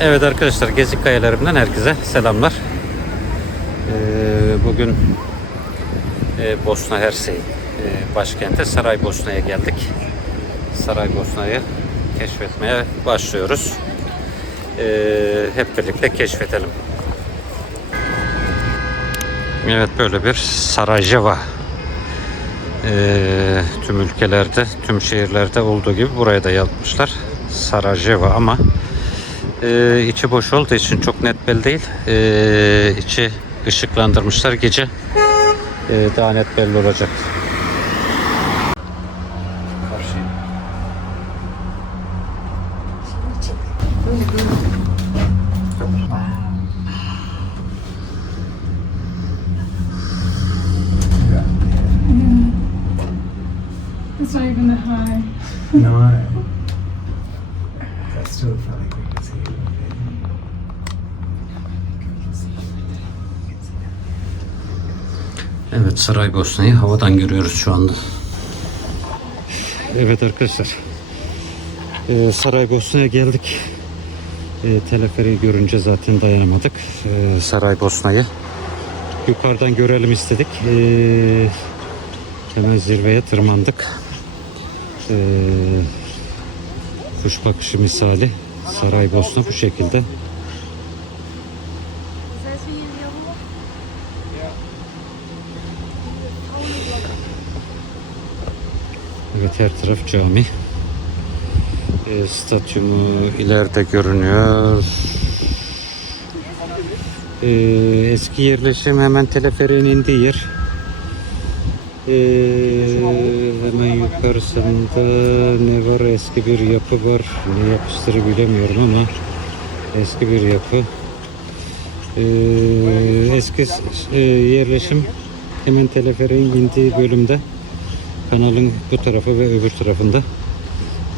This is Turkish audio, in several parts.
Evet arkadaşlar Gezi Kayalarım'dan herkese selamlar. Ee, bugün e, Bosna Hersey e, başkenti Saraybosna'ya geldik. Saraybosna'yı keşfetmeye başlıyoruz. Ee, hep birlikte keşfedelim. Evet böyle bir Sarajeva ee, tüm ülkelerde, tüm şehirlerde olduğu gibi buraya da yapmışlar. Sarajeva ama ee, içi boş olduğu için çok net belli değil. Ee, içi ışıklandırmışlar gece. Ee, daha net belli olacak. It's not even that high. No. Evet Saraybosna'yı havadan görüyoruz şu anda. Evet arkadaşlar. Ee, Saraybosna'ya geldik. Ee, teleferiği görünce zaten dayanamadık. Ee, Saraybosna'yı yukarıdan görelim istedik. Ee, hemen zirveye tırmandık. Ee, kuş bakışı misali Saraybosna bu şekilde. Evet her taraf cami. E, stadyumu ileride görünüyor. E, eski yerleşim hemen teleferiğin indiği yer. E, hemen yukarısında ne var? Eski bir yapı var. Ne yapıştırı bilemiyorum ama eski bir yapı. E, eski e, yerleşim hemen teleferiğin indiği bölümde. Kanalın bu tarafı ve öbür tarafında.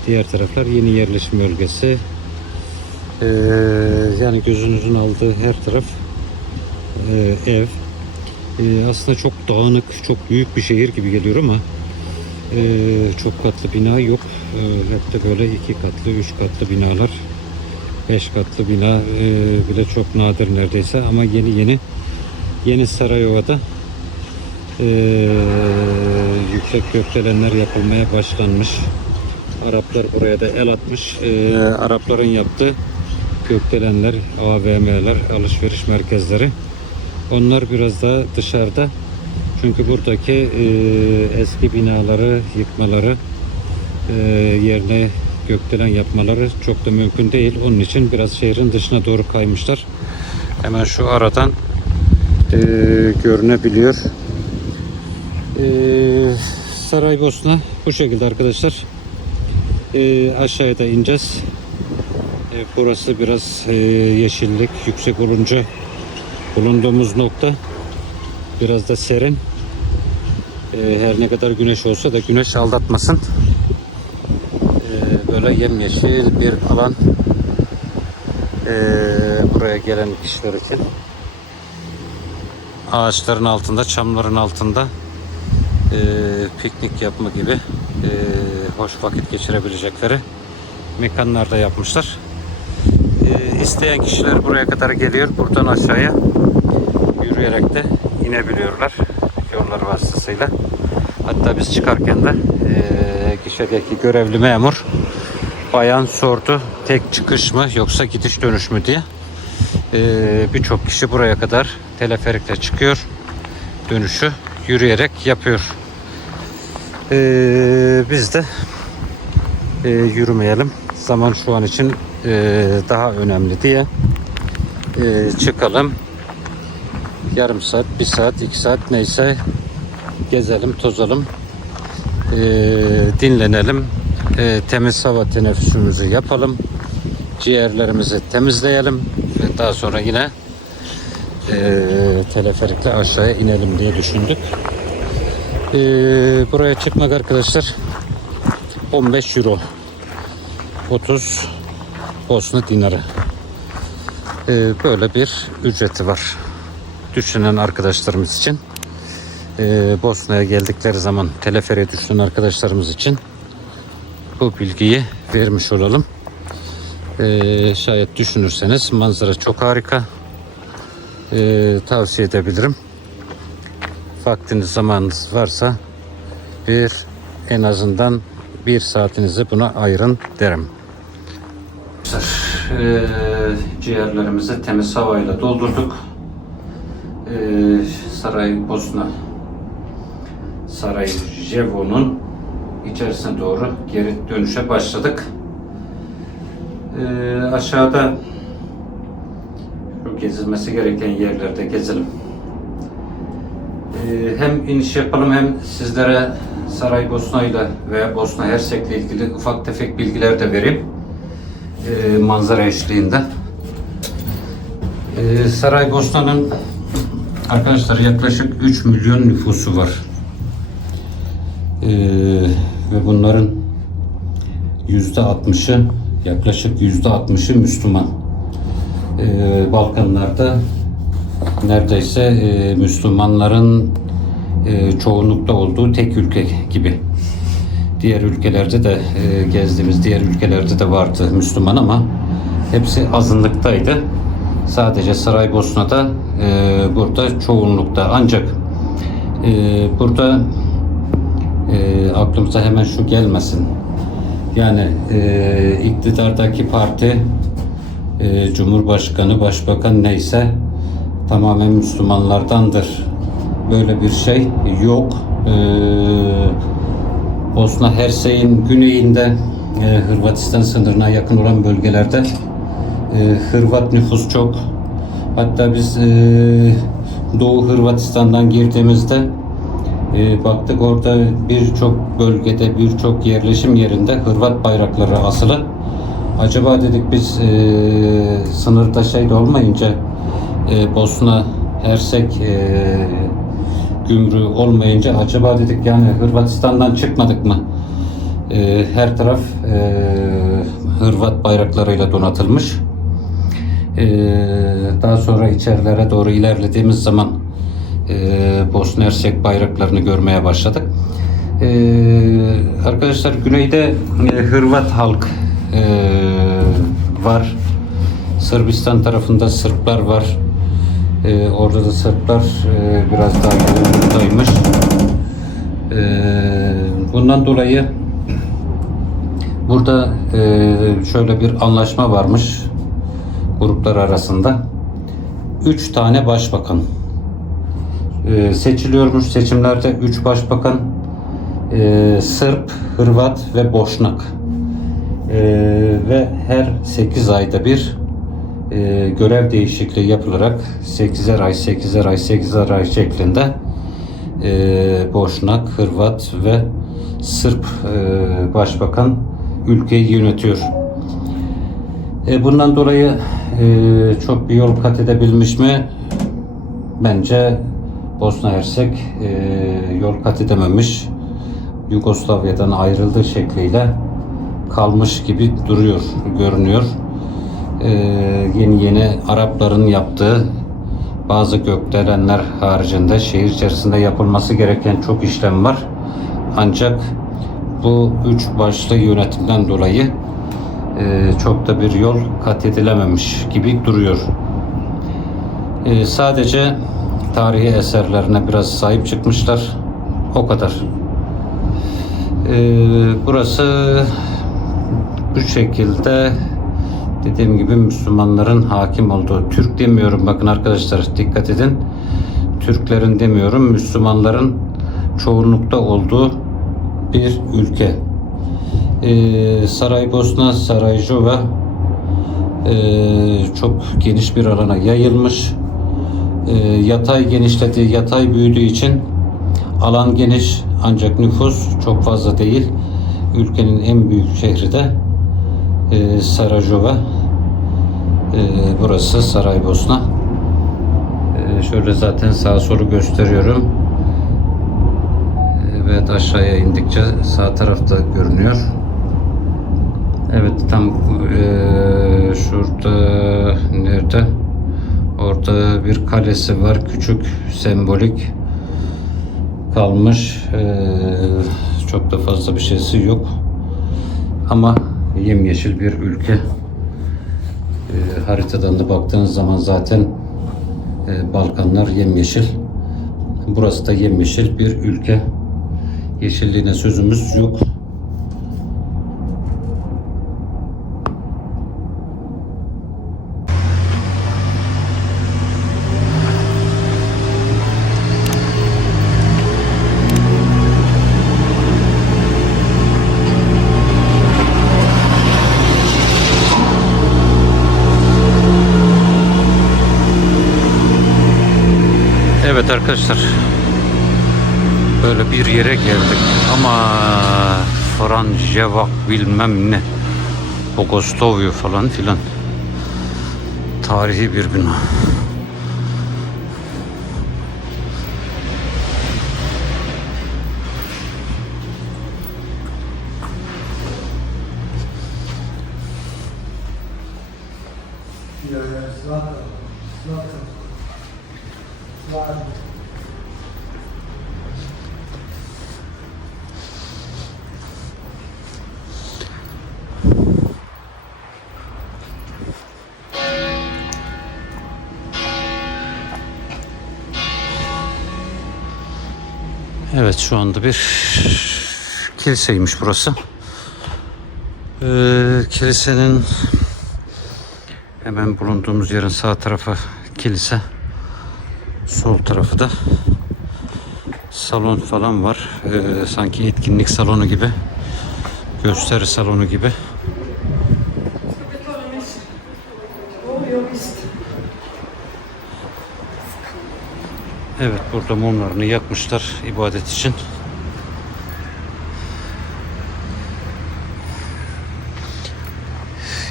Diğer taraflar yeni yerleşim bölgesi. Ee, yani gözünüzün aldığı her taraf e, ev. Ee, aslında çok dağınık, çok büyük bir şehir gibi geliyor ama e, çok katlı bina yok. E, hep de böyle iki katlı, üç katlı binalar. Beş katlı bina e, bile çok nadir neredeyse ama yeni yeni yeni Sarayova'da ee, yüksek gökdelenler yapılmaya başlanmış. Araplar buraya da el atmış. Ee, Arapların yaptığı gökdelenler, AVM'ler, alışveriş merkezleri. Onlar biraz daha dışarıda. Çünkü buradaki e, eski binaları yıkmaları e, yerine gökdelen yapmaları çok da mümkün değil. Onun için biraz şehrin dışına doğru kaymışlar. Hemen şu aradan e, görünebiliyor. Ee, Saraybosna bu şekilde arkadaşlar. Ee, aşağıya da ineceğiz. Ee, burası biraz e, yeşillik yüksek olunca bulunduğumuz nokta biraz da serin. Ee, her ne kadar güneş olsa da güneş aldatmasın. Ee, böyle yemyeşil bir alan ee, buraya gelen kişiler için ağaçların altında, çamların altında e, piknik yapma gibi e, hoş vakit geçirebilecekleri mekanlarda yapmışlar. E, isteyen kişiler buraya kadar geliyor. Buradan aşağıya yürüyerek de inebiliyorlar yollar vasıtasıyla. Hatta biz çıkarken de e, gişedeki görevli memur bayan sordu tek çıkış mı yoksa gidiş dönüş mü diye. E, Birçok kişi buraya kadar teleferikle çıkıyor. Dönüşü yürüyerek yapıyor. Ee, biz de e, yürümeyelim. Zaman şu an için e, daha önemli diye e, çıkalım. Yarım saat, bir saat, iki saat neyse gezelim, tozalım, e, dinlenelim, e, temiz hava teneffüsümüzü yapalım, ciğerlerimizi temizleyelim ve daha sonra yine e, teleferikle aşağıya inelim diye düşündük. E, buraya çıkmak arkadaşlar 15 euro 30 Bosna dinarı E, böyle bir ücreti var düşünen arkadaşlarımız için e, Bosna'ya geldikleri zaman teleferiye düşünen arkadaşlarımız için bu bilgiyi vermiş olalım. Ee, şayet düşünürseniz manzara çok harika. Ee, tavsiye edebilirim. Vaktiniz zamanınız varsa bir en azından bir saatinizi buna ayırın derim. Ee, ciğerlerimizi temiz havayla doldurduk. Ee, Saray Bosna Saray Jevo'nun içerisine doğru geri dönüşe başladık. Ee, aşağıda gezilmesi gereken yerlerde gezelim. Ee, hem iniş yapalım hem sizlere Saraybosna ile veya Bosna Hersek'le ilgili ufak tefek bilgiler de vereyim. Ee, manzara eşliğinde. Ee, Saraybosna'nın arkadaşlar yaklaşık 3 milyon nüfusu var. Ve bunların yüzde 60'ı yaklaşık yüzde 60'ı Müslüman. Ee, Balkanlarda neredeyse e, Müslümanların e, çoğunlukta olduğu tek ülke gibi. Diğer ülkelerde de e, gezdiğimiz diğer ülkelerde de vardı Müslüman ama hepsi azınlıktaydı. Sadece Saraybosna'da e, burada çoğunlukta. Ancak e, burada e, aklımıza hemen şu gelmesin. Yani e, iktidardaki parti e, Cumhurbaşkanı, Başbakan neyse tamamen Müslümanlardandır. Böyle bir şey yok. E, Bosna Hersek'in güneyinde e, Hırvatistan sınırına yakın olan bölgelerde e, Hırvat nüfus çok. Hatta biz e, Doğu Hırvatistan'dan girdiğimizde e, baktık orada birçok bölgede, birçok yerleşim yerinde Hırvat bayrakları asılı. Acaba dedik biz e, sınırda şey olmayınca e, Bosna Hersek e, gümrüğü olmayınca acaba dedik yani Hırvatistan'dan çıkmadık mı? E, her taraf e, Hırvat bayraklarıyla donatılmış. E, daha sonra içerilere doğru ilerlediğimiz zaman e, Bosna Hersek bayraklarını görmeye başladık. E, arkadaşlar güneyde e, Hırvat halk e, var. Sırbistan tarafında Sırplar var. E, orada da Sırplar e, biraz daha yoğunluktaymış. E, bundan dolayı burada e, şöyle bir anlaşma varmış gruplar arasında. Üç tane başbakan e, seçiliyormuş. Seçimlerde 3 başbakan e, Sırp, Hırvat ve Boşnak e, ve her 8 ayda bir e, görev değişikliği yapılarak 8'er ay, 8'er ay, 8'er ay şeklinde e, Boşnak, Hırvat ve Sırp e, başbakan ülkeyi yönetiyor. E, bundan dolayı e, çok bir yol kat edebilmiş mi? Bence Bosna Hersek e, yol kat edememiş. Yugoslavya'dan ayrıldığı şekliyle kalmış gibi duruyor, görünüyor. E, yeni yeni Arapların yaptığı bazı gökdelenler haricinde şehir içerisinde yapılması gereken çok işlem var. Ancak bu üç başlı yönetimden dolayı e, çok da bir yol kat edilememiş gibi duruyor. E, sadece tarihi eserlerine biraz sahip çıkmışlar. O kadar. Ee, burası bu şekilde dediğim gibi Müslümanların hakim olduğu Türk demiyorum bakın arkadaşlar dikkat edin. Türklerin demiyorum Müslümanların çoğunlukta olduğu bir ülke. Ee, Saraybosna, Sarayjova ee, çok geniş bir alana yayılmış e, yatay genişledi, yatay büyüdüğü için alan geniş ancak nüfus çok fazla değil. Ülkenin en büyük şehri de e, Sarajova. E, burası Saraybosna. E, şöyle zaten sağ solu gösteriyorum. Evet aşağıya indikçe sağ tarafta görünüyor. Evet tam e, şurada nerede? Orada bir kalesi var. Küçük, sembolik kalmış. Ee, çok da fazla bir şeysi yok. Ama yemyeşil bir ülke. haritadan da baktığınız zaman zaten e, Balkanlar yemyeşil. Burası da yemyeşil bir ülke. Yeşilliğine sözümüz yok. Evet arkadaşlar. Böyle bir yere geldik ama Franjevak bilmem ne. Bogostovyu falan filan. Tarihi bir bina. Evet şu anda bir kiliseymiş burası. Ee, kilisenin hemen bulunduğumuz yerin sağ tarafı kilise. Sol tarafı da salon falan var. Ee, sanki etkinlik salonu gibi. Gösteri salonu gibi. Evet burada mumlarını yakmışlar ibadet için.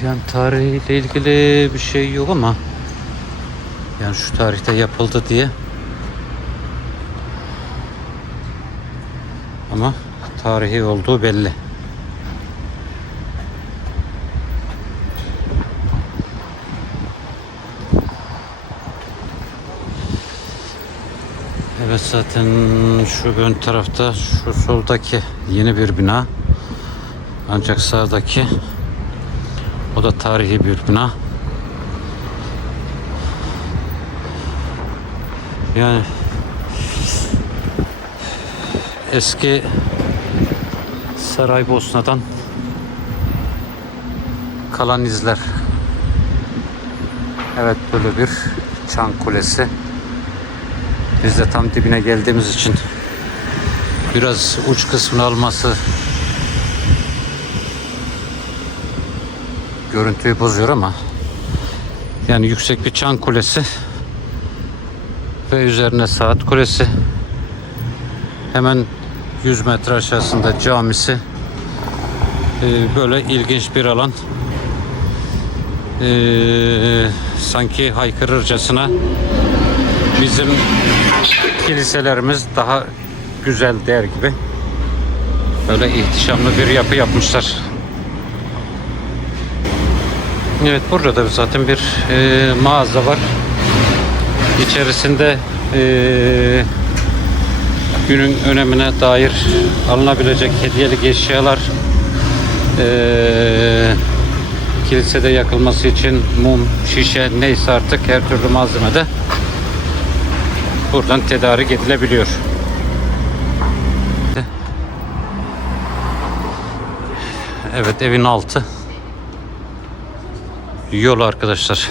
Yani tarihiyle ilgili bir şey yok ama yani şu tarihte yapıldı diye ama tarihi olduğu belli. Evet zaten şu ön tarafta şu soldaki yeni bir bina. Ancak sağdaki o da tarihi bir bina. Yani eski Saraybosna'dan kalan izler. Evet böyle bir çan kulesi. Biz de tam dibine geldiğimiz için biraz uç kısmını alması görüntüyü bozuyor ama yani yüksek bir çan kulesi ve üzerine saat kulesi. Hemen 100 metre aşağısında camisi Ee, böyle ilginç bir alan. Ee, sanki haykırırcasına bizim kiliselerimiz daha güzel der gibi böyle ihtişamlı bir yapı yapmışlar. Evet burada da zaten bir e, mağaza var. İçerisinde e, günün önemine dair alınabilecek hediyelik eşyalar e, kilisede yakılması için mum, şişe neyse artık her türlü malzemede buradan tedarik edilebiliyor. Evet evin altı. Yol arkadaşlar.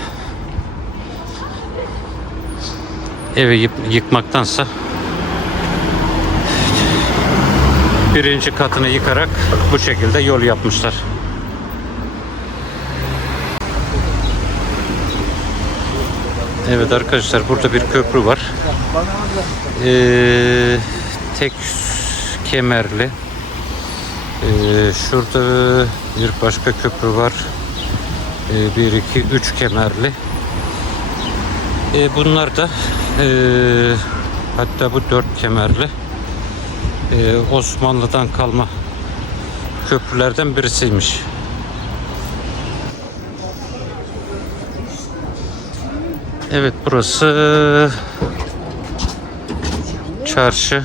Evi yık- yıkmaktansa birinci katını yıkarak bu şekilde yol yapmışlar. Evet arkadaşlar burada bir köprü var. Ee, tek kemerli. Ee, şurada bir başka köprü var. Ee, bir, iki, üç kemerli. Ee, bunlar da ee, hatta bu dört kemerli. Ee, Osmanlı'dan kalma köprülerden birisiymiş. Evet burası çarşı.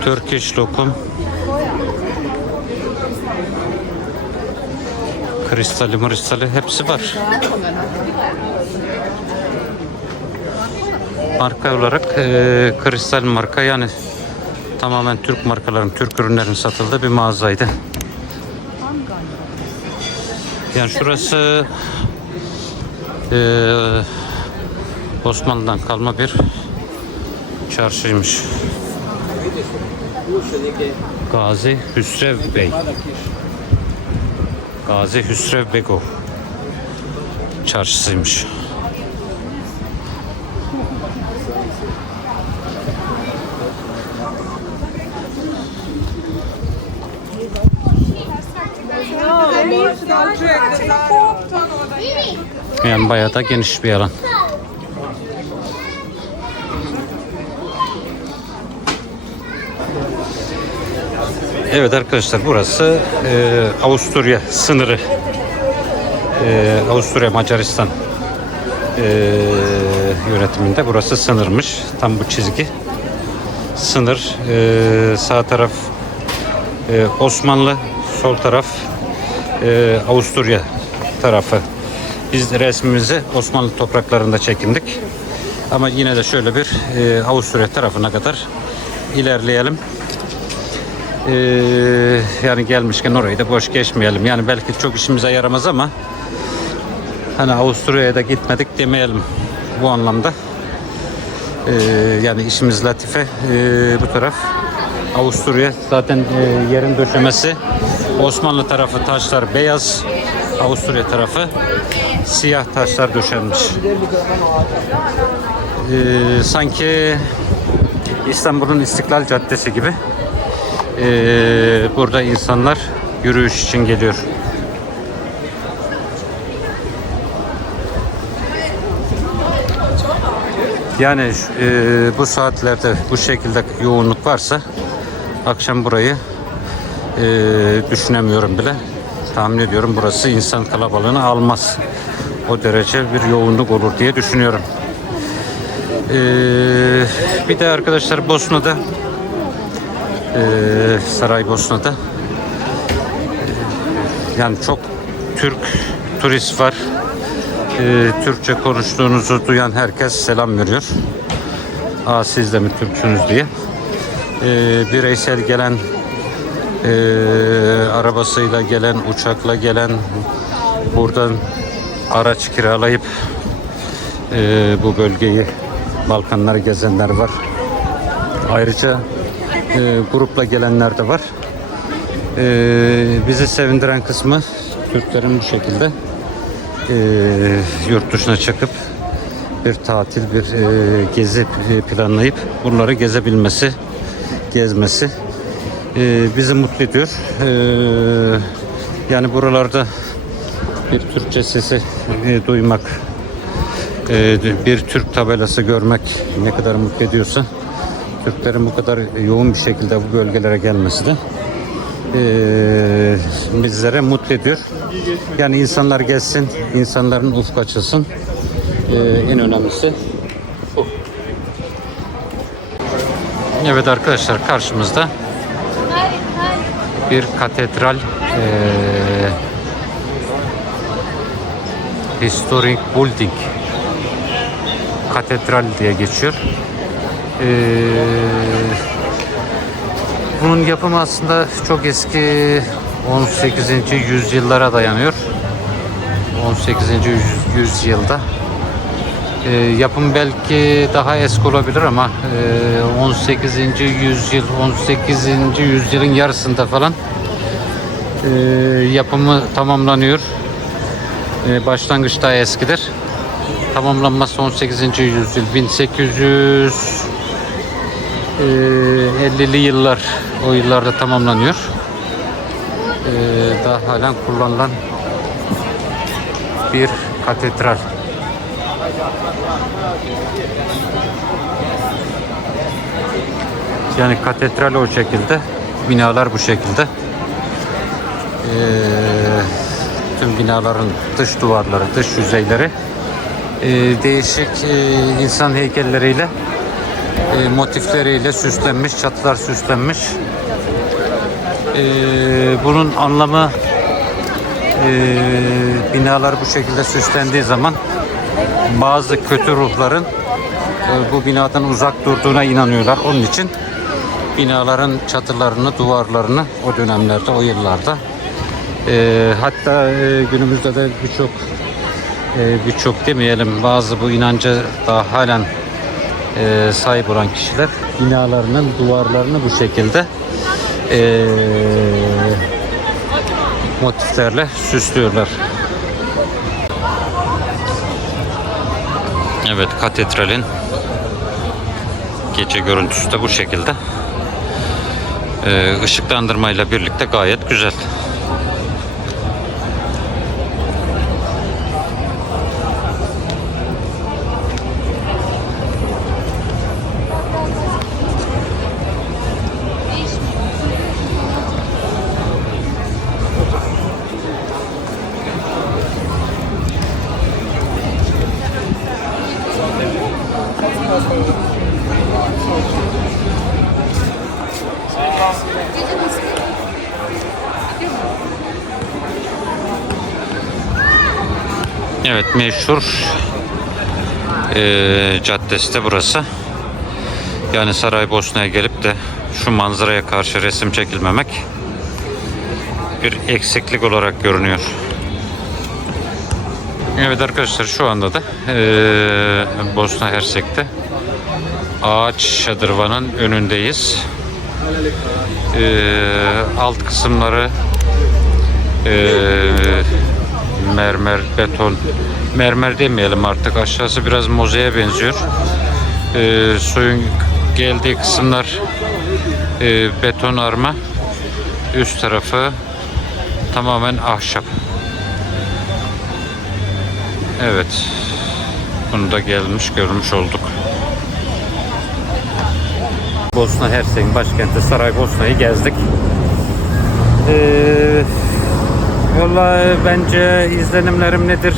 Turkish lokum. Kristali mristali hepsi var. Marka olarak e, kristal marka yani tamamen Türk markaların, Türk ürünlerin satıldığı bir mağazaydı. Yani şurası e, Osmanlı'dan kalma bir çarşıymış. Gazi Hüsrev Bey. Gazi Hüsrev Bego çarşısıymış. Yani bayağı da geniş bir alan. Evet arkadaşlar burası e, Avusturya sınırı. E, Avusturya Macaristan e, yönetiminde burası sınırmış. Tam bu çizgi. Sınır e, sağ taraf e, Osmanlı, sol taraf e, Avusturya tarafı. Biz resmimizi Osmanlı topraklarında çekindik. Ama yine de şöyle bir e, Avusturya tarafına kadar ilerleyelim. Ee, yani gelmişken orayı da boş geçmeyelim. Yani belki çok işimize yaramaz ama hani Avusturya'ya da gitmedik demeyelim bu anlamda. Ee, yani işimiz latife. Ee, bu taraf Avusturya. Zaten e, yerin döşemesi Osmanlı tarafı taşlar beyaz. Avusturya tarafı siyah taşlar döşenmiş. Ee, sanki İstanbul'un İstiklal Caddesi gibi. Ee, burada insanlar yürüyüş için geliyor. Yani e, bu saatlerde bu şekilde yoğunluk varsa akşam burayı düşünemiyorum bile. Tahmin ediyorum burası insan kalabalığını almaz. O derece bir yoğunluk olur diye düşünüyorum. Ee, bir de arkadaşlar Bosna'da ee, Saraybosna'da. Ee, yani çok Türk turist var. Ee, Türkçe konuştuğunuzu duyan herkes selam veriyor. Aa siz de mi Türksünüz diye. Ee, bireysel gelen ee, arabasıyla gelen, uçakla gelen buradan araç kiralayıp ee, bu bölgeyi Balkanları gezenler var. Ayrıca e, grupla gelenler de var. E, bizi sevindiren kısmı Türklerin bu şekilde e, yurt dışına çıkıp bir tatil, bir e, gezi planlayıp buraları gezebilmesi, gezmesi e, bizi mutlu ediyor. E, yani buralarda bir Türkçe sesi e, duymak, e, bir Türk tabelası görmek ne kadar mutlu ediyorsa Türklerin bu kadar yoğun bir şekilde bu bölgelere gelmesi de eee bizlere mutlu ediyor. Yani insanlar gelsin, insanların ufku açılsın. Eee, en önemlisi bu. Evet arkadaşlar karşımızda bir katedral eee Historic Building Katedral diye geçiyor. Ee, bunun yapımı aslında çok eski 18. yüzyıllara dayanıyor. 18. yüz- yüzyılda. Ee, yapım belki daha eski olabilir ama e, 18. yüzyıl 18. yüzyılın yarısında falan e, yapımı tamamlanıyor. E, başlangıç daha eskidir. Tamamlanması 18. yüzyıl 1800 e, 50'li yıllar o yıllarda tamamlanıyor. E, daha halen kullanılan bir katedral. Yani katedral o şekilde, binalar bu şekilde. Ee, tüm binaların dış duvarları, dış yüzeyleri e, değişik e, insan heykelleriyle e, motifleriyle süslenmiş, çatılar süslenmiş. E, bunun anlamı e, binalar bu şekilde süslendiği zaman bazı kötü ruhların e, bu binadan uzak durduğuna inanıyorlar. Onun için binaların çatılarını, duvarlarını o dönemlerde, o yıllarda e, hatta e, günümüzde de birçok e, birçok demeyelim bazı bu inanca daha halen sahip olan kişiler binalarının duvarlarını bu şekilde motiflerle süslüyorlar. Evet katedralin gece görüntüsü de bu şekilde. Ee, ışıklandırmayla birlikte gayet güzel. Evet meşhur eee caddesi de burası. Yani Saraybosna'ya gelip de şu manzaraya karşı resim çekilmemek bir eksiklik olarak görünüyor. Evet arkadaşlar şu anda da eee Bosna Hersek'te ağaç şadırvanın önündeyiz. Eee, alt kısımları eee, mermer, beton, mermer demeyelim artık aşağısı biraz mozeye benziyor. Eee, suyun geldiği kısımlar eee, beton arma, üst tarafı tamamen ahşap. Evet, bunu da gelmiş görmüş olduk. Bosna Hersek'in başkenti Saraybosna'yı gezdik. Ee, Valla bence izlenimlerim nedir?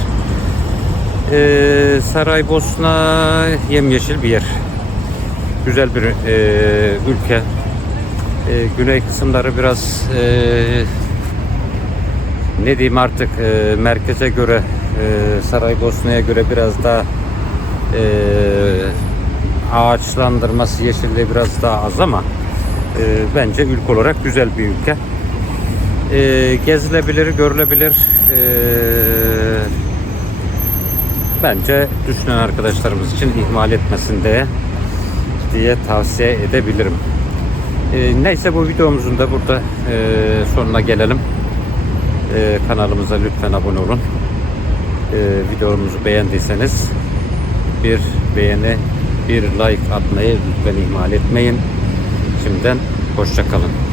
Ee, Saraybosna yemyeşil bir yer. Güzel bir e, ülke. E, güney kısımları biraz e, ne diyeyim artık e, merkeze göre e, Saraybosna'ya göre biraz daha e, ağaçlandırması, yeşilliği biraz daha az ama e, bence ülke olarak güzel bir ülke. E, gezilebilir, görülebilir. E, bence düşünen arkadaşlarımız için ihmal etmesin diye diye tavsiye edebilirim. E, neyse bu videomuzun da burada e, sonuna gelelim. E, kanalımıza lütfen abone olun. E, videomuzu beğendiyseniz bir beğeni, bir like atmayı lütfen ihmal etmeyin. Şimdiden hoşça kalın.